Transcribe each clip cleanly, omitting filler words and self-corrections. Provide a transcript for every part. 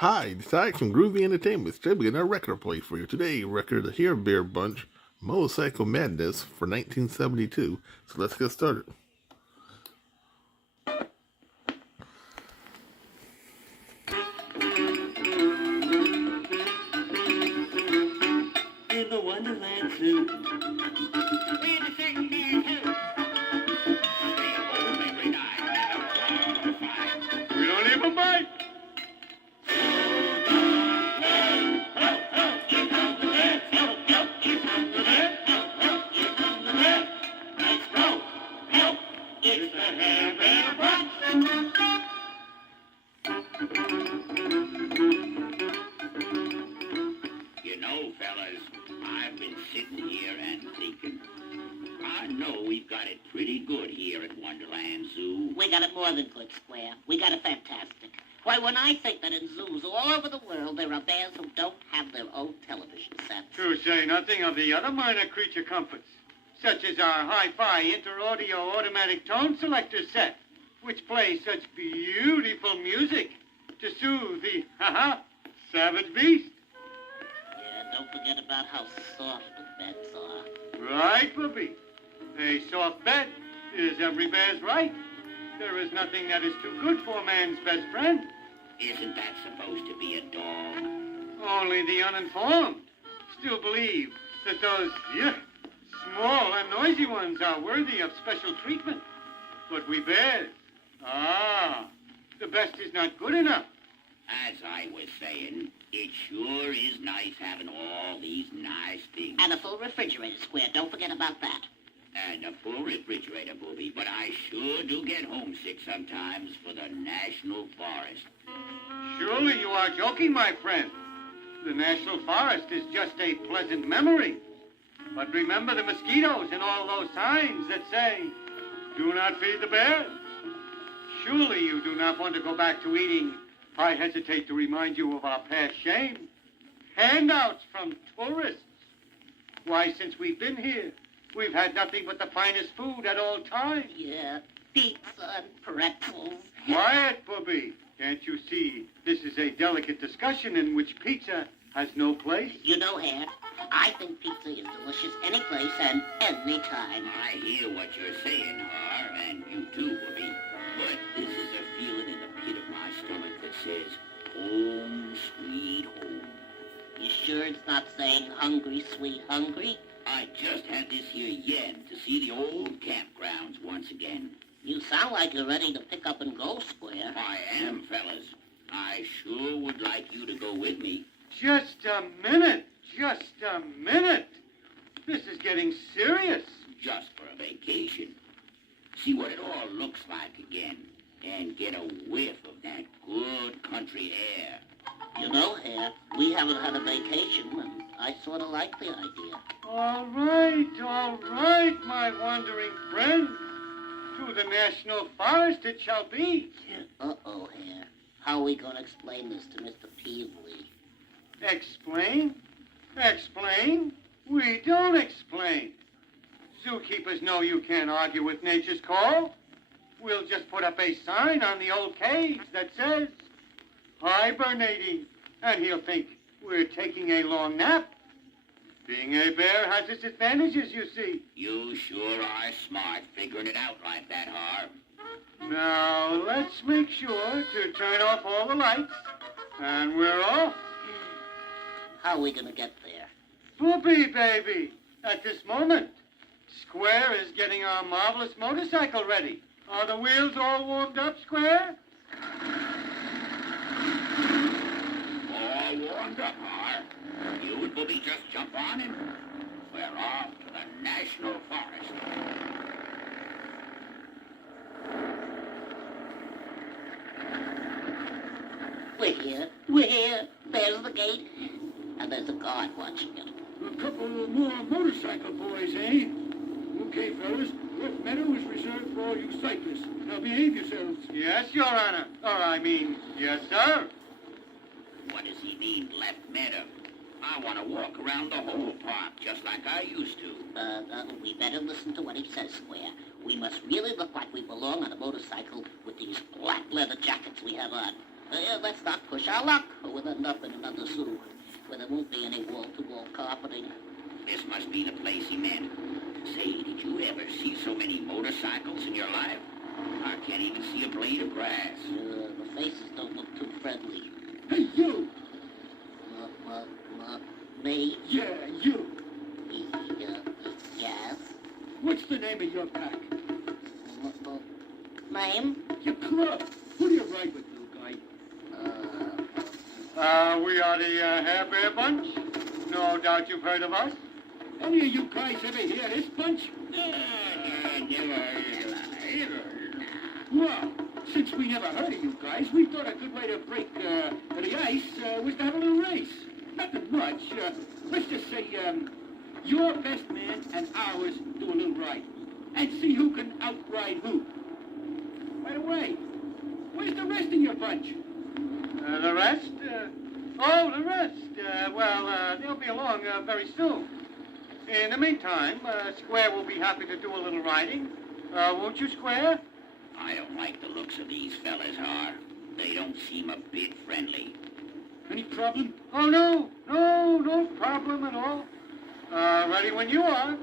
Hi, it's Alex from Groovy Entertainment. Today we got a record play for you. Today, record the Hair Bear Bunch, Motorcycle Madness for 1972. So let's get started. In the Wonderland Zoo. In a certain bear too. Stay home every night and a war fight. We don't even bite. It's the Hair Bear Bunch. You know, fellas, I've been sitting here and thinking. I know we've got it pretty good here at Wonderland Zoo. We got it more than good, Square. We got it fantastic. Why, when I think that in zoos all over the world there are bears who don't have their own television sets. To say nothing of the other minor creature comforts, such as our hi-fi inter-audio automatic tone selector set, which plays such beautiful music to soothe the, savage beast. Yeah, don't forget about how soft the beds are. Right, Bubby. A soft bed is every bear's right. There is nothing that is too good for man's best friend. Isn't that supposed to be a dog? Only the uninformed still believe that those small and noisy ones are worthy of special treatment. But we bears, the best is not good enough. As I was saying, it sure is nice having all these nice things. And a full refrigerator, Square. Don't forget about that. And a full refrigerator, Booby, but I sure do get homesick sometimes for the National Forest. Surely you are joking, my friend. The National Forest is just a pleasant memory. But remember the mosquitoes and all those signs that say, do not feed the bears. Surely you do not want to go back to eating, I hesitate to remind you of our past shame, handouts from tourists. Why, since we've been here, we've had nothing but the finest food at all times. Yeah, pizza and pretzels. Quiet, Bubby. Can't you see this is a delicate discussion in which pizza has no place? You know, Hare, I think pizza is delicious any place and any time. I hear what you're saying, Har, and you too, Booby. But this is a feeling in the pit of my stomach that says, home, sweet home. You sure it's not saying hungry, sweet hungry? I just had this here yen to see the old campgrounds once again. You sound like you're ready to pick up and go, Square. I am, fellas. I sure would like you to go with me. Just a minute. Just a minute. This is getting serious. Just for a vacation. See what it all looks like again. And get a whiff of that good country air. You know, Hare, we haven't had a vacation, and I sort of like the idea. All right, my wandering friend. To the National Forest it shall be. Uh-oh, Hare. How are we going to explain this to Mr. Peevely? Explain? Explain? We don't explain. Zookeepers know you can't argue with nature's call. We'll just put up a sign on the old cage that says, hibernating, and he'll think we're taking a long nap. Being a bear has its advantages, you see. You sure are smart figuring it out like that, Har. Now, let's make sure to turn off all the lights, and we're off. How are we going to get there? Booby, baby, at this moment, Square is getting our marvelous motorcycle ready. Are the wheels all warmed up, Square? All warmed up, Har. You and Booby just jump on and we're off to the National Forest. We're here. There's the gate. And there's a guard watching it. A couple more motorcycle boys, eh? Okay, fellas. Left Meadow is reserved for all you cyclists. Now behave yourselves. Yes, Your Honor. Yes, sir. What does he mean, left meadow? I want to walk around the whole park just like I used to. We better listen to what he says, Square. We must really look like we belong on a motorcycle with these black leather jackets we have on. Let's not push our luck with end up in another zoo where there won't be any wall-to-wall carpeting. This must be the place he meant. Say, did you ever see so many motorcycles in your life? I can't even see a blade of grass. The faces don't look too friendly. Hey, you! Me? Yeah, you! Yes? What's the name of your pack? Name? Your club. Who do you ride with, little guy? We are the Hair Bear Bunch. No doubt you've heard of us. Any of you guys ever hear this bunch? Well, since we never heard of you guys, we thought a good way to break the ice was to have a little race. Nothing much. Let's just say your best man and ours do a little ride. And see who can outride who. By the way, where's the rest of your bunch? The rest? The rest. They'll be along very soon. In the meantime, Square will be happy to do a little riding. Won't you, Square? I don't like the looks of these fellas, Har. They don't seem a bit friendly. Any problem? Oh, no problem at all. Ready when you are.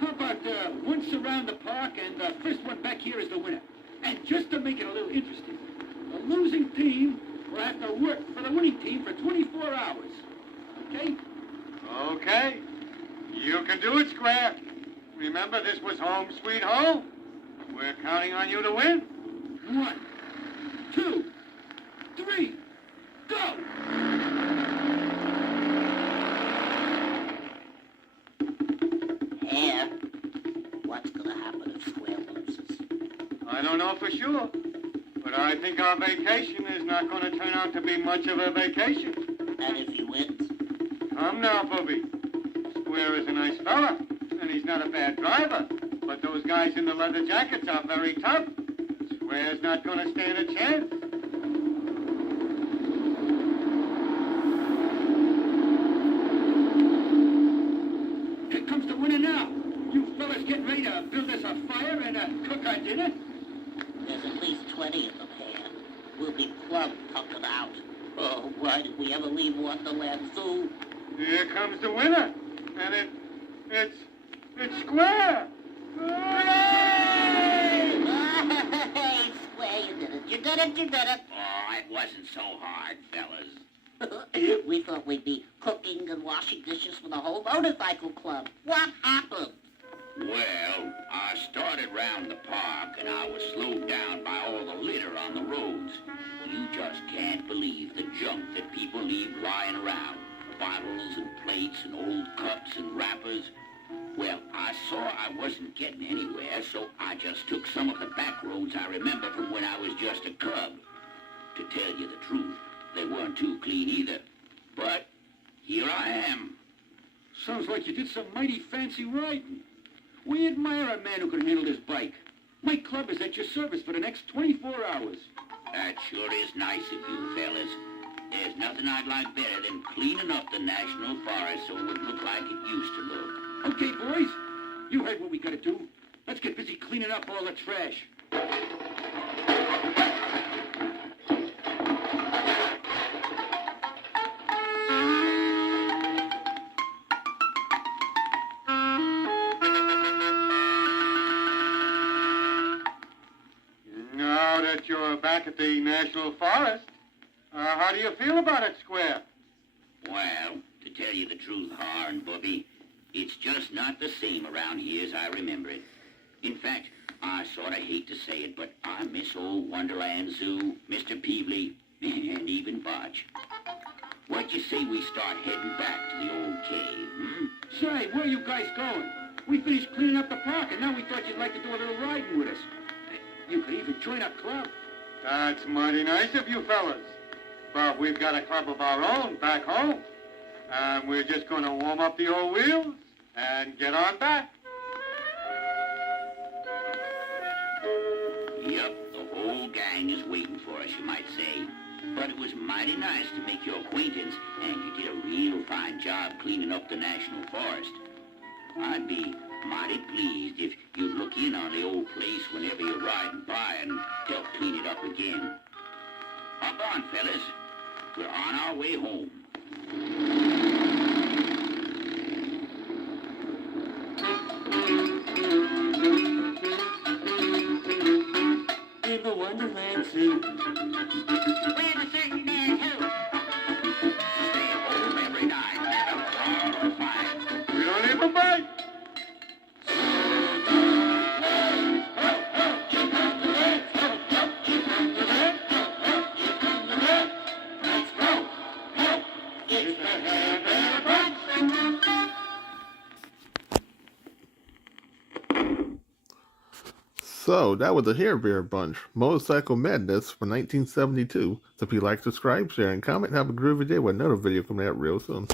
How about once around the park and the first one back here is the winner? And just to make it a little interesting, the losing team will have to work for the winning team for 24 hours. Okay? Okay. You can do it, Square. Remember, this was home sweet home. We're counting on you to win. 1, 2, 3, go! Hair? What's gonna happen if Square loses? I don't know for sure, but I think our vacation is not going to turn out to be much of a vacation. And if he wins? Come now, Booby. Square is a nice fella, and he's not a bad driver. But those guys in the leather jackets are very tough. Square's not going to stand a chance. Here comes the winner now. You fellas getting ready to build us a fire and cook our dinner? There's at least 20 of them here. We'll be plumb tuckered out. Oh, why did we ever leave Wonderland Zoo? Here comes the winner, and it's Square. Hey, Square, you did it. You did it, you did it. Oh, it wasn't so hard, fellas. We thought we'd be cooking and washing dishes for the whole motorcycle club. What happened? Well, I started round the park and I was slowed down by all the litter on the roads. You just can't believe the junk that people leave lying around. Bottles and plates and old cups and wrappers. Well, I saw I wasn't getting anywhere, so I just took some of the back roads I remember from when I was just a cub. To tell you the truth, they weren't too clean either. But here I am. Sounds like you did some mighty fancy riding. We admire a man who can handle his bike. My club is at your service for the next 24 hours. That sure is nice of you, fellas. There's nothing I'd like better than cleaning up the National Forest so it would look like it used to look. Okay, boys, you heard what we gotta do. Let's get busy cleaning up all the trash. Now that you're back at the National Forest, how do you feel about it, Square? Well, to tell you the truth, Har and Bubby, it's just not the same around here as I remember it. In fact, I sort of hate to say it, but I miss old Wonderland Zoo, Mr. Peevely, and even Botch. What'd you say we start heading back to the old cave, hmm? Say, where are you guys going? We finished cleaning up the park, and now we thought you'd like to do a little riding with us. You could even join our club. That's mighty nice of you fellas. But we've got a club of our own back home. And we're just going to warm up the old wheels and get on back. Yep, the whole gang is waiting for us, you might say. But it was mighty nice to make your acquaintance, and you did a real fine job cleaning up the National Forest. I'd be mighty pleased if you'd look in on the old place whenever you're riding by and help clean it up again. Hop on, fellas. We're on our way home. In the Wonderland Zoo. Where's a certain man who? Stay home every night. Never quarrel or fight. We don't even bite. So, that was the Hair Bear Bunch, Motorcycle Madness from 1972. So if you like, subscribe, share, and comment, have a groovy day with another video coming out real soon.